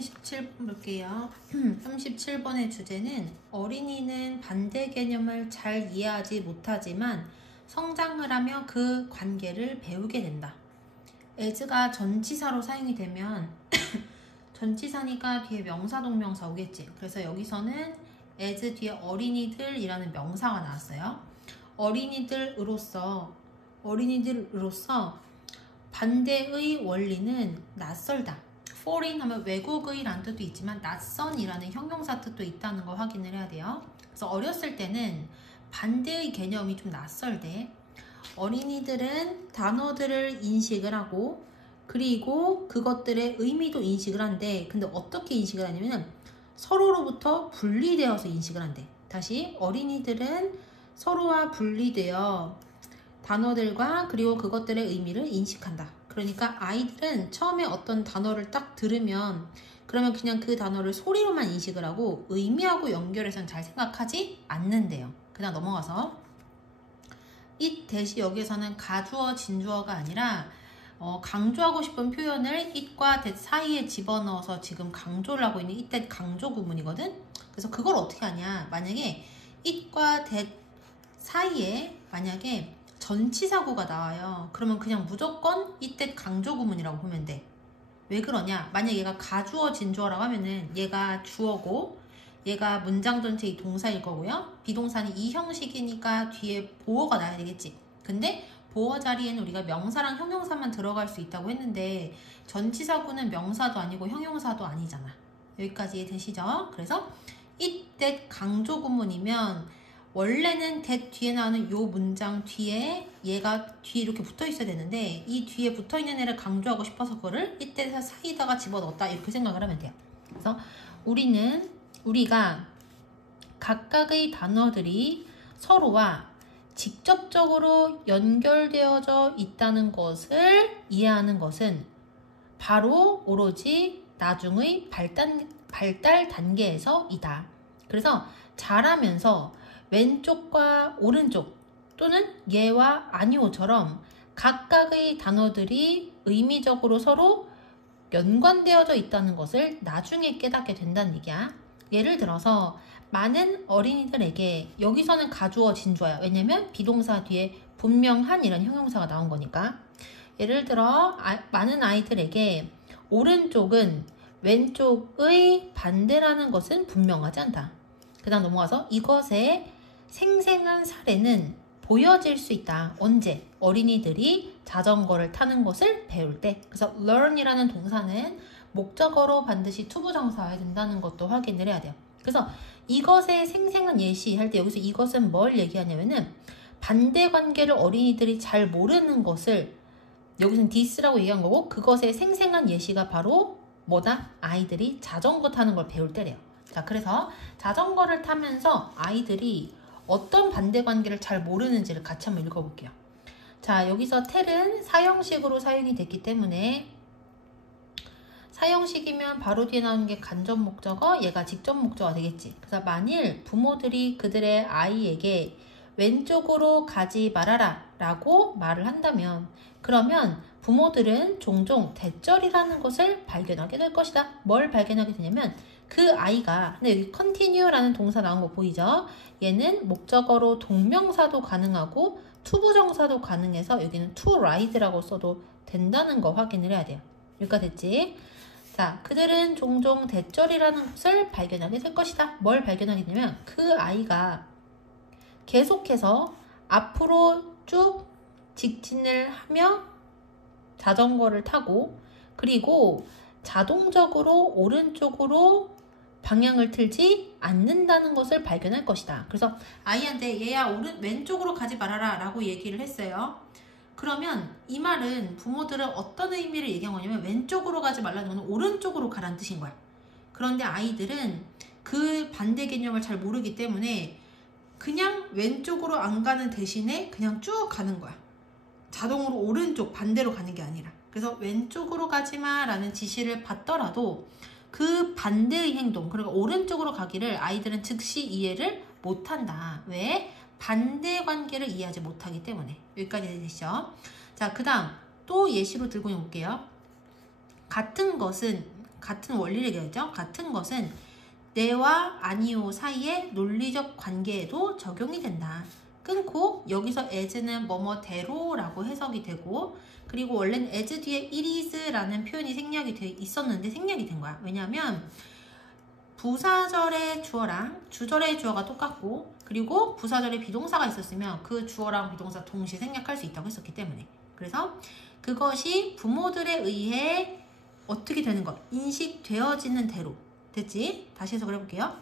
37번 볼게요. 37번의 주제는 어린이는 반대 개념을 잘 이해하지 못하지만 성장을 하며 그 관계를 배우게 된다. as가 전치사로 사용이 되면 전치사니까 뒤에 명사 동명사 오겠지. 그래서 여기서는 as 뒤에 어린이들이라는 명사가 나왔어요. 어린이들으로서 반대의 원리는 낯설다. foreign 하면 외국의라는 뜻도 있지만 낯선이라는 형용사 뜻도 있다는 거 확인을 해야 돼요. 그래서 어렸을 때는 반대의 개념이 좀 낯설대. 어린이들은 단어들을 인식을 하고 그리고 그것들의 의미도 인식을 한대. 근데 어떻게 인식을 하냐면 서로로부터 분리되어서 인식을 한대. 다시 어린이들은 서로와 분리되어 단어들과 그리고 그것들의 의미를 인식한다. 그러니까 아이들은 처음에 어떤 단어를 딱 들으면 그러면 그냥 그 단어를 소리로만 인식을 하고 의미하고 연결해서는 잘 생각하지 않는데요. 그냥 넘어가서 it 대시 여기에서는 가주어 진주어가 아니라 강조하고 싶은 표현을 it과 that 사이에 집어넣어서 지금 강조를 하고 있는 it that 강조 구문이거든. 그래서 그걸 어떻게 하냐. 만약에 it과 that 사이에 만약에 전치사구가 나와요. 그러면 그냥 무조건 it that 강조 구문이라고 보면 돼. 왜 그러냐. 만약 얘가 가주어 진주어라고 하면은 얘가 주어고 얘가 문장 전체의 동사일 거고요. 비동사는 이 형식이니까 뒤에 보어가 나야 되겠지. 근데 보어 자리에는 우리가 명사랑 형용사만 들어갈 수 있다고 했는데 전치사구는 명사도 아니고 형용사도 아니잖아. 여기까지 되시죠? 그래서 it that 강조 구문이면 원래는 that 뒤에 나오는 요 문장 뒤에 얘가 뒤에 이렇게 붙어 있어야 되는데 이 뒤에 붙어 있는 애를 강조하고 싶어서 그거를 it that 사이다가 집어넣었다 이렇게 생각을 하면 돼요. 그래서 우리가 각각의 단어들이 서로와 직접적으로 연결되어져 있다는 것을 이해하는 것은 바로 오로지 나중의 발달 단계에서이다. 그래서 자라면서 왼쪽과 오른쪽 또는 예와 아니오처럼 각각의 단어들이 의미적으로 서로 연관되어져 있다는 것을 나중에 깨닫게 된다는 얘기야. 예를 들어서 많은 어린이들에게 여기서는 가주어 진주어야. 왜냐면 비동사 뒤에 분명한 이런 형용사가 나온 거니까. 예를 들어 많은 아이들에게 오른쪽은 왼쪽의 반대라는 것은 분명하지 않다. 그 다음 넘어가서 이것의 생생한 사례는 보여질 수 있다. 언제? 어린이들이 자전거를 타는 것을 배울 때. 그래서 learn이라는 동사는 목적어로 반드시 투부정사해야 된다는 것도 확인을 해야 돼요. 그래서 이것의 생생한 예시 할 때 여기서 이것은 뭘 얘기하냐면은 반대 관계를 어린이들이 잘 모르는 것을 여기서는 this라고 얘기한 거고 그것의 생생한 예시가 바로 뭐다? 아이들이 자전거 타는 걸 배울 때래요. 자, 그래서 자전거를 타면서 아이들이 어떤 반대 관계를 잘 모르는지를 같이 한번 읽어볼게요. 자, 여기서 텔은 사형식으로 사용이 됐기 때문에 사형식이면 바로 뒤에 나오는 게 간접 목적어, 얘가 직접 목적어가 되겠지. 그래서 만일 부모들이 그들의 아이에게 왼쪽으로 가지 말아라 라고 말을 한다면 그러면 부모들은 종종 대절이라는 것을 발견하게 될 것이다. 뭘 발견하게 되냐면 그 아이가, 근데 여기 continue라는 동사 나온 거 보이죠? 얘는 목적어로 동명사도 가능하고 투부정사도 가능해서 여기는 to ride라고 써도 된다는 거 확인을 해야 돼요. 여기까지 됐지? 자, 그들은 종종 대절이라는 것을 발견하게 될 것이다. 뭘 발견하게 되냐면 그 아이가 계속해서 앞으로 쭉 직진을 하며 자전거를 타고 그리고 자동적으로 오른쪽으로 방향을 틀지 않는다는 것을 발견할 것이다. 그래서 아이한테 얘야 왼쪽으로 가지 말아라 라고 얘기를 했어요. 그러면 이 말은 부모들은 어떤 의미를 얘기한 거냐면 왼쪽으로 가지 말라는 건 오른쪽으로 가라는 뜻인 거야. 그런데 아이들은 그 반대 개념을 잘 모르기 때문에 그냥 왼쪽으로 안 가는 대신에 그냥 쭉 가는 거야. 자동으로 오른쪽 반대로 가는 게 아니라. 그래서 왼쪽으로 가지 마라는 지시를 받더라도 그 반대의 행동, 그러니까 오른쪽으로 가기를 아이들은 즉시 이해를 못한다. 왜? 반대 관계를 이해하지 못하기 때문에. 여기까지 되시죠? 자, 그 다음 또 예시로 들고 올게요. 같은 것은 같은 원리를 얘기하죠. 같은 것은 네와 아니오 사이의 논리적 관계에도 적용이 된다. 끊고 여기서 as는 뭐뭐대로라고 해석이 되고 그리고 원래는 as 뒤에 it is라는 표현이 생략이 돼 있었는데 생략이 된 거야. 왜냐하면 부사절의 주어랑 주절의 주어가 똑같고 그리고 부사절의 비동사가 있었으면 그 주어랑 비동사 동시에 생략할 수 있다고 했었기 때문에 그래서 그것이 부모들에 의해 어떻게 되는 것? 인식되어지는 대로 됐지? 다시 해석을 해볼게요.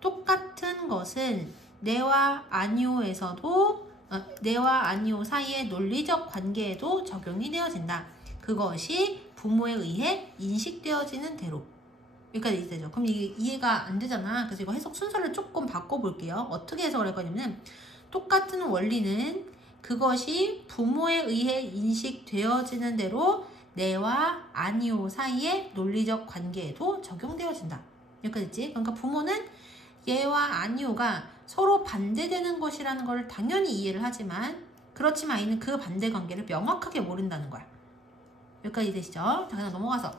똑같은 것은 네와 아니오에서도 네와 아니오 사이의 논리적 관계에도 적용이 되어진다. 그것이 부모에 의해 인식되어지는 대로 여기까지 이해되죠? 그럼 이게 이해가 안 되잖아. 그래서 이거 해석 순서를 조금 바꿔볼게요. 어떻게 해석을 할 거냐면 똑같은 원리는 그것이 부모에 의해 인식되어지는 대로 네와 아니오 사이의 논리적 관계에도 적용되어진다. 여기까지 있지? 그러니까 부모는 얘와 아니오가 서로 반대되는 것이라는 걸 당연히 이해를 하지만 그렇지만 아이는 그 반대 관계를 명확하게 모른다는 거야. 여기까지 되시죠? 자, 그냥 넘어가서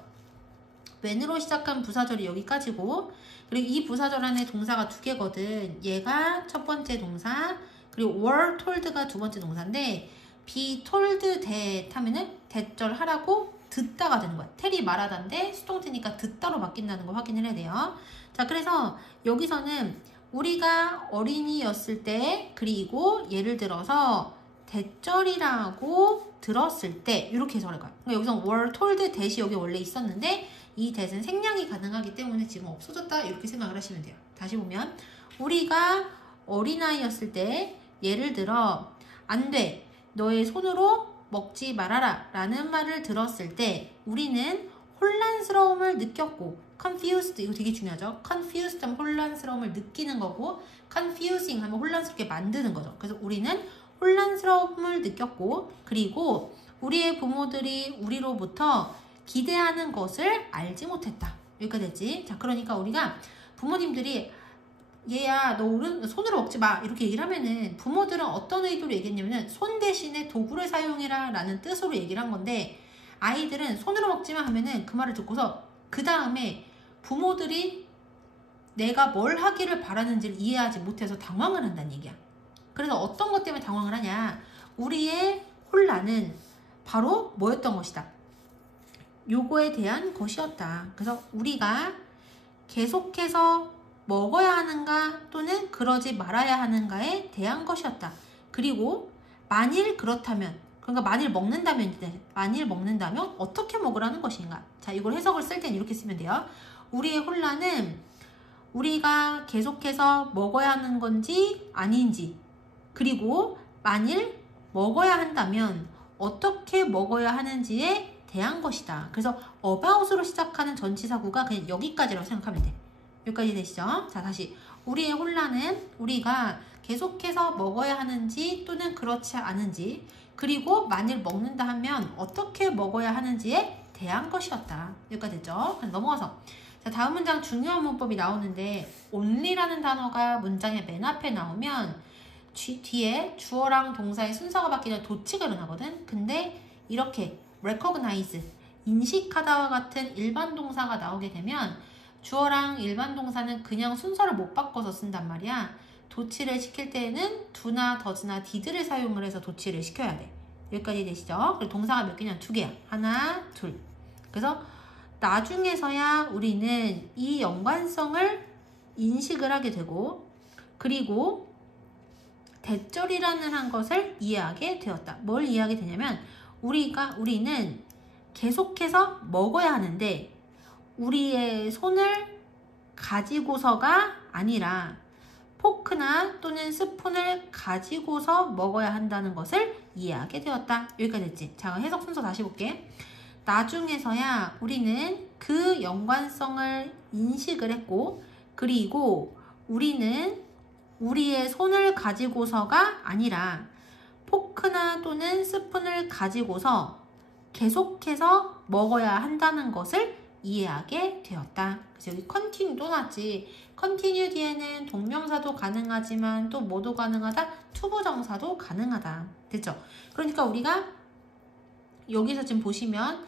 when으로 시작한 부사절이 여기까지고 그리고 이 부사절 안에 동사가 두 개거든. 얘가 첫 번째 동사 그리고 were told가 두 번째 동사인데 be told that 하면은 대절 하라고 듣다가 되는 거야. 텔이 말하다인데 수동태니까 듣다로 바뀐다는 걸 확인을 해야 돼요. 자, 그래서 여기서는 우리가 어린이였을 때 그리고 예를 들어서 대절이라고 들었을 때 이렇게 해석할 거야. 그러니까 여기서 were told that이 여기 원래 있었는데 이 that은 생략이 가능하기 때문에 지금 없어졌다 이렇게 생각을 하시면 돼요. 다시 보면 우리가 어린아이였을 때 예를 들어 안 돼, 너의 손으로 먹지 말아라 라는 말을 들었을 때 우리는 혼란스러움을 느꼈고 confused 이거 되게 중요하죠. confused 하면 혼란스러움을 느끼는 거고 confusing 하면 혼란스럽게 만드는 거죠. 그래서 우리는 혼란스러움을 느꼈고 그리고 우리의 부모들이 우리로부터 기대하는 것을 알지 못했다. 여기까지 됐지? 자, 그러니까 우리가 부모님들이 얘야 너 손으로 먹지 마 이렇게 얘기를 하면은 부모들은 어떤 의도로 얘기했냐면은 손 대신에 도구를 사용해라 라는 뜻으로 얘기를 한 건데 아이들은 손으로 먹지 마 하면은 그 말을 듣고서 그 다음에 부모들이 내가 뭘 하기를 바라는지를 이해하지 못해서 당황을 한다는 얘기야. 그래서 어떤 것 때문에 당황을 하냐, 우리의 혼란은 바로 뭐였던 것이다, 요거에 대한 것이었다. 그래서 우리가 계속해서 먹어야 하는가 또는 그러지 말아야 하는가에 대한 것이었다. 그리고 만일 그렇다면, 그러니까 만일 먹는다면 어떻게 먹으라는 것인가. 자, 이걸 해석을 쓸 땐 이렇게 쓰면 돼요. 우리의 혼란은 우리가 계속해서 먹어야 하는 건지 아닌지, 그리고 만일 먹어야 한다면 어떻게 먹어야 하는지에 대한 것이다. 그래서 about으로 시작하는 전치사구가 그냥 여기까지라고 생각하면 돼. 여기까지 되시죠? 자, 다시 우리의 혼란은 우리가 계속해서 먹어야 하는지 또는 그렇지 않은지, 그리고 만일 먹는다 하면 어떻게 먹어야 하는지에 대한 것이었다. 여기까지 됐죠? 그럼 넘어가서 자, 다음 문장 중요한 문법이 나오는데 only라는 단어가 문장의 맨 앞에 나오면 뒤에 주어랑 동사의 순서가 바뀌는 도치가 일어나거든. 근데 이렇게 recognize, 인식하다와 같은 일반 동사가 나오게 되면 주어랑 일반 동사는 그냥 순서를 못 바꿔서 쓴단 말이야. 도치를 시킬 때에는 do나 does나 did를 사용을 해서 도치를 시켜야 돼. 여기까지 되시죠? 그리고 동사가 몇 개냐? 두 개야. 하나, 둘. 그래서 나중에서야 우리는 이 연관성을 인식을 하게 되고, 그리고 대절이라는 한 것을 이해하게 되었다. 뭘 이해하게 되냐면 우리는 계속해서 먹어야 하는데 우리의 손을 가지고서가 아니라 포크나 또는 스푼을 가지고서 먹어야 한다는 것을 이해하게 되었다. 여기까지 됐지? 자, 해석 순서 다시 볼게. 나중에서야 우리는 그 연관성을 인식을 했고, 그리고 우리는 우리의 손을 가지고서가 아니라 포크나 또는 스푼을 가지고서 계속해서 먹어야 한다는 것을 이해하게 되었다. 그래서 여기 continue 또 나왔지. continue 뒤에는 동명사도 가능하지만 또 뭐도 가능하다? 투부정사도 가능하다. 됐죠? 그러니까 우리가 여기서 지금 보시면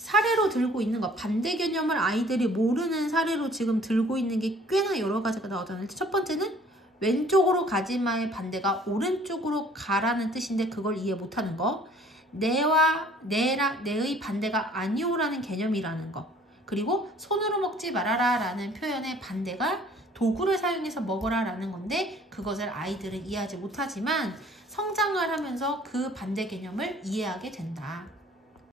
사례로 들고 있는 거, 반대 개념을 아이들이 모르는 사례로 지금 들고 있는 게 꽤나 여러 가지가 나오잖아요. 첫 번째는 왼쪽으로 가지 마의 반대가 오른쪽으로 가라는 뜻인데 그걸 이해 못하는 거. 내의 반대가 아니오라는 개념이라는 거. 그리고 손으로 먹지 말아라 라는 표현의 반대가 도구를 사용해서 먹어라 라는 건데 그것을 아이들은 이해하지 못하지만 성장을 하면서 그 반대 개념을 이해하게 된다.